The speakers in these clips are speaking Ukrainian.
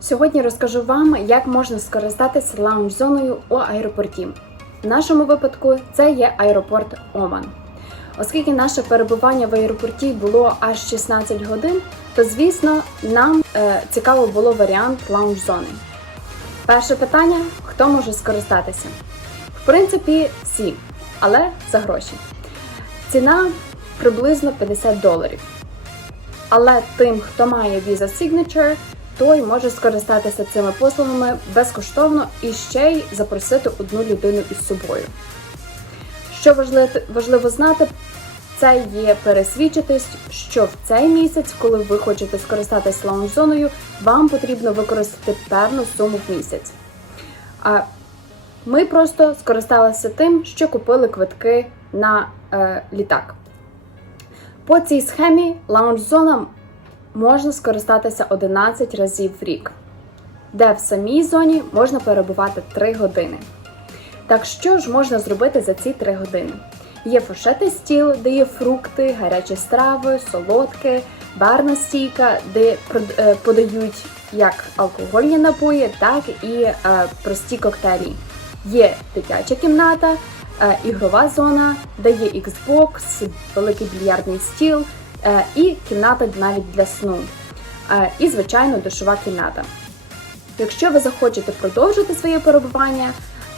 Сьогодні розкажу вам, як можна скористатися лаунж-зоною у аеропорті. В нашому випадку це є аеропорт Оман. Оскільки наше перебування в аеропорті було аж 16 годин, то звісно нам е, цікаво було варіант лаунж-зони. Перше питання: хто може скористатися? В принципі, всі, але за гроші. Ціна приблизно 50 доларів. Але тим, хто має Visa Signature, той може скористатися цими послугами безкоштовно і ще й запросити одну людину із собою. Що важливо, знати, це є пересвідчитись, що в цей місяць, коли ви хочете скористатись лаунж-зоною, вам потрібно використати певну суму в місяць. А ми просто скористалися тим, що купили квитки на е, літак. По цій схемі лаунж-зона можна скористатися 11 разів в рік, де в самій зоні можна перебувати 3 години. Так що ж можна зробити за ці 3 години? Є фуршетний стіл, де є фрукти, гарячі страви, солодке, барна стійка, де е, подають як алкогольні напої, так і е, прості коктейлі. Є дитяча кімната, е, ігрова зона, де є Xbox, великий більярдний стіл і кімната навіть для сну. Е, і, звичайно, душова кімната. Якщо ви захочете продовжити своє перебування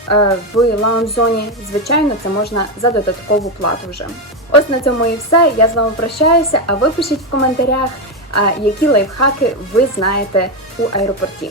е, в лаунж-зоні, звичайно, це можна за додаткову плату вже. Ось на цьому і все. Я з вами прощаюся, а ви пишіть в коментарях, е, які лайфхаки ви знаєте у аеропорті.